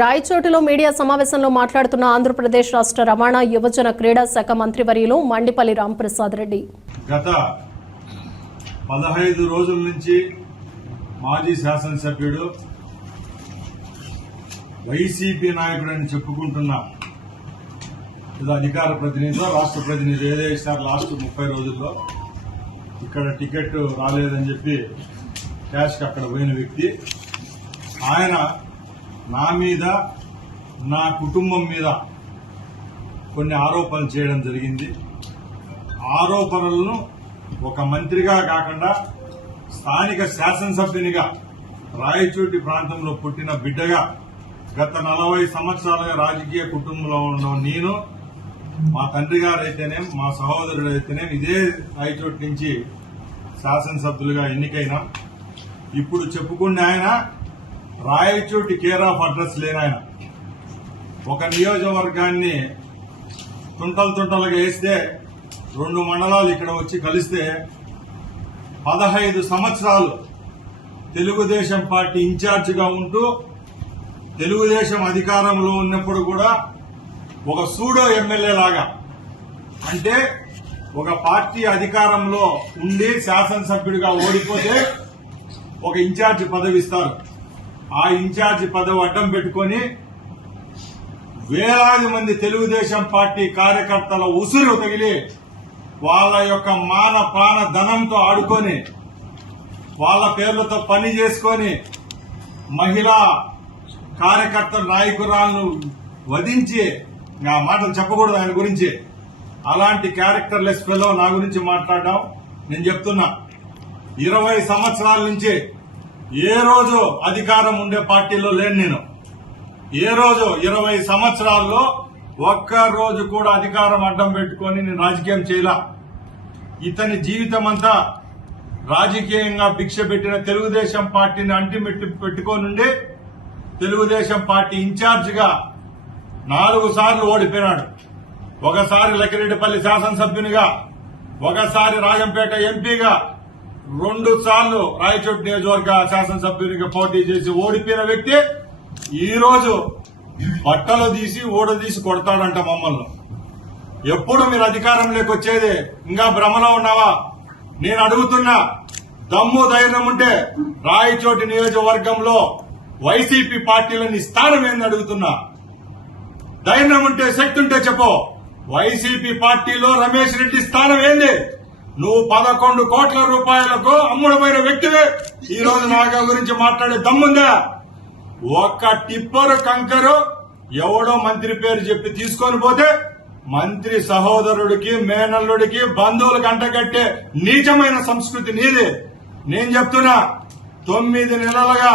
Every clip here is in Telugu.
రాయచోటిలో మీడియా సమావేశంలో మాట్లాడుతున్న ఆంధ్రప్రదేశ్ రాష్ట్ర రవాణా యువజన క్రీడా శాఖ మంత్రివర్యులు మండిపల్లి రాంప్రసాద్ రెడ్డి గత 15 రోజుల నుంచి మాజీ శాసనసభ్యుడు వైసీపీ నాయకుడని చెప్పుకుంటున్న అధికార ప్రతినిధి రాష్ట్ర ప్రతినిధి ఏదేసారు లాస్ట్ 30 రోజుల్లో ఇక్కడ టికెట్ రాలేదని చెప్పి క్యాష్కి అక్కడ పోయిన వ్యక్తి ఆయన నా మీద నా కుటుంబం మీద కొన్ని ఆరోపణలు చేయడం జరిగింది. ఆరోపణలను ఒక మంత్రిగా కాకుండా స్థానిక శాసనసభ్యునిగా రాయచోటి ప్రాంతంలో పుట్టిన బిడ్డగా గత 40 సంవత్సరాలుగా రాజకీయ కుటుంబంలో ఉన్న నేను, మా తండ్రి గారైతేనేం మా సహోదరుడు అయితేనేం ఇదే రాయచోటి నుంచి శాసనసభ్యులుగా ఎన్నికైనా ఇప్పుడు చెప్పుకునే ఆయన రాయచోటి కేర్ ఆఫ్ అడ్రస్ లేని ఆయన ఒక నియోజకవర్గాన్ని తుంటలుగా వేస్తే 2 మండలాలు ఇక్కడ వచ్చి కలిస్తే 15 సంవత్సరాలు తెలుగుదేశం పార్టీ ఇన్ఛార్జిగా ఉంటూ తెలుగుదేశం అధికారంలో ఉన్నప్పుడు కూడా ఒక సూడో ఎమ్మెల్యే లాగా, అంటే ఒక పార్టీ అధికారంలో ఉండి శాసనసభ్యుడిగా ఓడిపోతే ఒక ఇన్ఛార్జి పదవి ఇస్తారు. ఆ ఇన్ఛార్జి పదవి అడ్డం పెట్టుకుని వేలాది మంది తెలుగుదేశం పార్టీ కార్యకర్తల ఉసురు తగిలి వాళ్ళ యొక్క మాన ప్రాణ ధనంతో ఆడుకొని వాళ్ళ పేర్లతో పని చేసుకొని మహిళా కార్యకర్తల నాయకురాలను వధించి, ఆ మాటలు చెప్పకూడదు ఆయన గురించి, అలాంటి క్యారెక్టర్లెస్ ఫెలో నా గురించి మాట్లాడడం నేను చెప్తున్నా. 20 సంవత్సరాల నుంచి ఏ రోజు అధికారం ఉండే పార్టీలో లేను నేను. ఏ రోజు 20 సంవత్సరాల్లో ఒక్క రోజు కూడా అధికారం అడ్డం పెట్టుకుని నేను రాజకీయం చేయలా. ఇతని జీవితం అంతా రాజకీయంగా భిక్ష పెట్టిన తెలుగుదేశం పార్టీని పెట్టుకోనుండి తెలుగుదేశం పార్టీ ఇన్ఛార్జిగా 4 సార్లు ఓడిపోయినాడు. ఒకసారి లక్కిరెడ్డిపల్లి శాసనసభ్యునిగా, ఒకసారి రాజంపేట ఎంపీగా, 2 సార్లు రాయచోటి నియోజకవర్గ శాసనసభ్యునిగా పోటీ చేసి ఓడిపోయిన వ్యక్తి ఈ రోజు బట్టలు తీసి ఊడదీసి కొడతాడంట మమ్మల్ని. ఎప్పుడు మీరు అధికారంలోకి వచ్చేది? ఇంకా భ్రమలో ఉన్నావా? నేను అడుగుతున్నా, దమ్ము ధైర్యం ఉంటే రాయచోటి నియోజకవర్గంలో వైసీపీ పార్టీలని స్థానం ఏంది అడుగుతున్నా. ధైర్యం ఉంటే, శక్తి ఉంటే చెప్పు. వైసీపీ పార్టీలో రమేష్ రెడ్డి స్థానం ఏంది? నువ్వు 11 కోట్ల రూపాయలకు అమ్ముడమైన వ్యక్తివే. ఈ రోజు నాగా గురించి మాట్లాడే దమ్ముందా? ఒక్క టిప్పరు కంకరు ఎవడో మంత్రి పేరు చెప్పి తీసుకొని పోతే మంత్రి సహోదరుడికి, మేనల్లుడికి, బంధువులకు అంటగట్టే నీచమైన సంస్కృతి నీది. నేను చెప్తున్నా, 9 నెలలుగా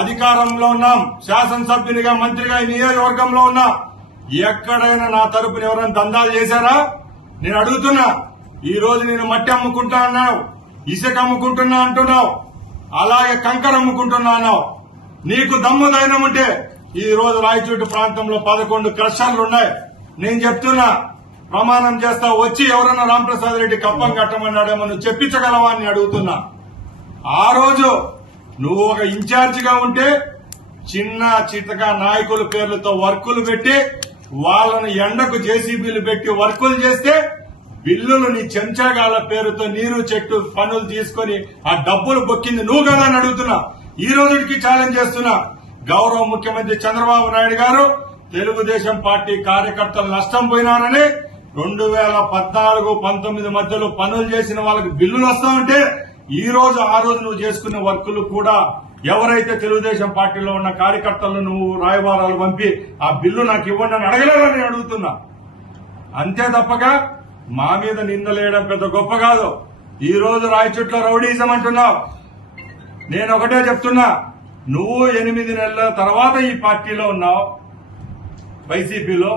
అధికారంలో ఉన్నాం, శాసనసభ్యునిగా మంత్రిగా ఈ నియోజకవర్గంలో ఉన్నా. ఎక్కడైనా నా తరపున ఎవరైనా దందాలు చేశారా? నేను అడుగుతున్నా. ఈ రోజు నేను మట్టి అమ్ముకుంటా అన్నావు, ఇసుక అమ్ముకుంటున్నా అంటున్నావు, అలాగే కంకర అమ్ముకుంటున్నా అన్నావు. నీకు దమ్ము ధైర్యం ఉంటే ఈ రోజు రాయచోటి ప్రాంతంలో 11 క్రషర్లు ఉన్నాయి. నేను చెప్తున్నా, ప్రమాణం చేస్తా వచ్చి ఎవరన్నా రాంప్రసాద్ రెడ్డి కప్పం కట్టమన్నాడేమో నువ్వు చెప్పించగలవా అని అడుగుతున్నా. ఆ రోజు నువ్వు ఒక ఇన్ఛార్జిగా ఉంటే చిన్న చితక నాయకుల పేర్లతో వర్కులు పెట్టి వాళ్ళను ఎండకు జేసీబీలు పెట్టి వర్కులు చేస్తే బిల్లులు నీ చెంచాగాల పేరుతో నీరు చెట్టు పనులు తీసుకుని ఆ డబ్బులు బొక్కింది నువ్వు కదా అని అడుగుతున్నా. ఈ రోజుకి ఛాలెంజ్ చేస్తున్నా. గౌరవ ముఖ్యమంత్రి చంద్రబాబు నాయుడు గారు తెలుగుదేశం పార్టీ కార్యకర్తలు నష్టం పోయినారని 2014-19 మధ్యలో పనులు చేసిన వాళ్ళకి బిల్లులు వస్తామంటే ఈ రోజు ఆ రోజు నువ్వు చేసుకున్న వర్కులు కూడా ఎవరైతే తెలుగుదేశం పార్టీలో ఉన్న కార్యకర్తలను నువ్వు రాయబారాలు పంపి ఆ బిల్లు నాకు ఇవ్వండి అని అడగలేదని అడుగుతున్నా. అంతే తప్పగా మా మీద నిందలేయడం పెద్ద గొప్ప కాదు. ఈ రోజు రాయచోట్ల రౌడీజం అంటున్నావు. నేను ఒకటే చెప్తున్నా, నువ్వు 8 నెలల తర్వాత ఈ పార్టీలో ఉన్నావు, వైసీపీలో.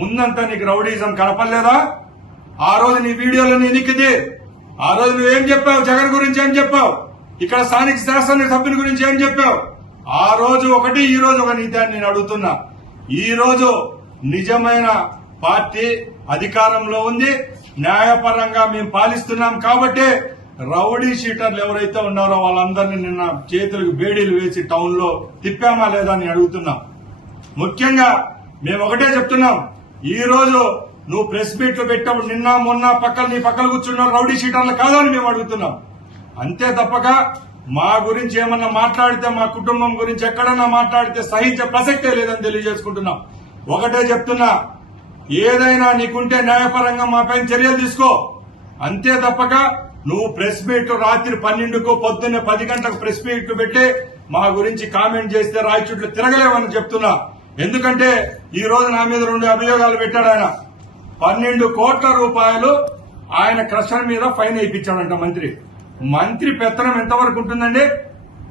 ముందంతా నీకు రౌడీజం కనపడలేదా? ఆ రోజు నీ వీడియోలో ఎన్నికది. ఆ రోజు నువ్వేం చెప్పావు? జగన్ గురించి ఏం చెప్పావు? ఇక్కడ స్థానిక శాసన సభ్యుల గురించి ఏం చెప్పావు? ఆ రోజు ఒకటి, ఈ రోజు ఒక నీతి అని నేను అడుగుతున్నా. ఈ రోజు నిజమైన పార్టీ అధికారంలో ఉంది, న్యాయపరంగా మేము పాలిస్తున్నాం కాబట్టి రౌడీ షీటర్లు ఎవరైతే ఉన్నారో వాళ్ళందరినీ నిన్న చేతులకు బేడీలు వేసి టౌన్ లో తిప్పామా లేదా అని అడుగుతున్నాం. ముఖ్యంగా మేము ఒకటే చెప్తున్నాం, ఈ రోజు నువ్వు ప్రెస్ మీట్లు పెట్టినప్పుడు నిన్న మొన్న నీ పక్కన కూర్చున్న రౌడీ షీటర్లు కాదని మేము అడుగుతున్నాం. అంతే తప్పక మా గురించి ఏమన్నా మాట్లాడితే, మా కుటుంబం గురించి ఎక్కడన్నా మాట్లాడితే సహించే ప్రసక్తే లేదని తెలియజేసుకుంటున్నాం. ఒకటే చెప్తున్నా, ఏదైనా నీకుంటే న్యాయపరంగా మా పైన చర్యలు తీసుకో. అంతే తప్పక నువ్వు ప్రెస్ మీట్ రాత్రి 12కు పొద్దున్న 10 గంటలకు ప్రెస్ మీట్ పెట్టి మా గురించి కామెంట్ చేస్తే రాయచుట్లు తిరగలేవని చెప్తున్నా. ఎందుకంటే ఈ రోజు నా మీద 2 అభియోగాలు పెట్టాడు ఆయన. 12 కోట్ల రూపాయలు ఆయన క్రషర్ మీద ఫైన్ వేయించాడంట మంత్రి పెత్తనం ఎంతవరకు ఉంటుందండి?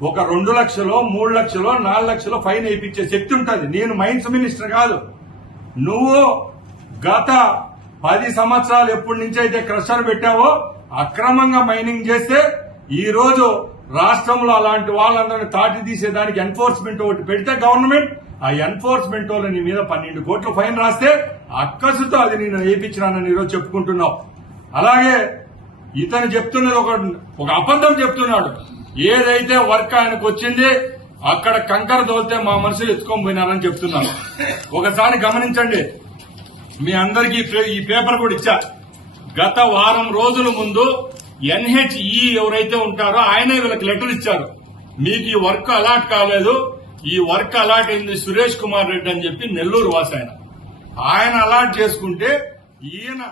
ఒక 2 లక్షలు 3 లక్షలు 4 లక్షలు ఫైన్ వేయించే శక్తి ఉంటుంది. నేను మైన్స్ మినిస్టర్ కాదు. నువ్వు గత 10 సంవత్సరాలు ఎప్పటి నుంచి అయితే క్రషర్ పెట్టావో, అక్రమంగా మైనింగ్ చేస్తే ఈ రోజు రాష్ట్రంలో అలాంటి వాళ్ళందరినీ తాటి తీసేదానికి ఎన్ఫోర్స్మెంట్ ఒకటి పెడితే గవర్నమెంట్, ఆ ఎన్ఫోర్స్మెంట్ వాళ్ళు నీ మీద 12 కోట్ల ఫైన్ రాస్తే అక్కసుతో అది నేను వేయించినానని ఈరోజు చెప్పుకుంటున్నావు. అలాగే ఇతను చెప్తున్నది ఒక అబద్ధం చెప్తున్నాడు. ఏదైతే వర్క్ ఆయనకు వచ్చింది అక్కడ కంకర తోలితే మా మనుషులు ఎత్తుకొని పోయినారని చెప్తున్నారు. ఒకసారి గమనించండి, మీ అందరికీ ఈ పేపర్ కూడా ఇచ్చా. గత వారం రోజుల ముందు NHE ఎవరైతే ఉంటారో ఆయనే వీళ్ళకి లెటర్ ఇచ్చారు. మీకు ఈ వర్క్ అలాట్ కాలేదు, ఈ వర్క్ అలాట్ అయింది సురేష్ కుమార్ రెడ్డి అని చెప్పి నెల్లూరు వాసి ఆయన అలాట్ చేసుకుంటే ఈయన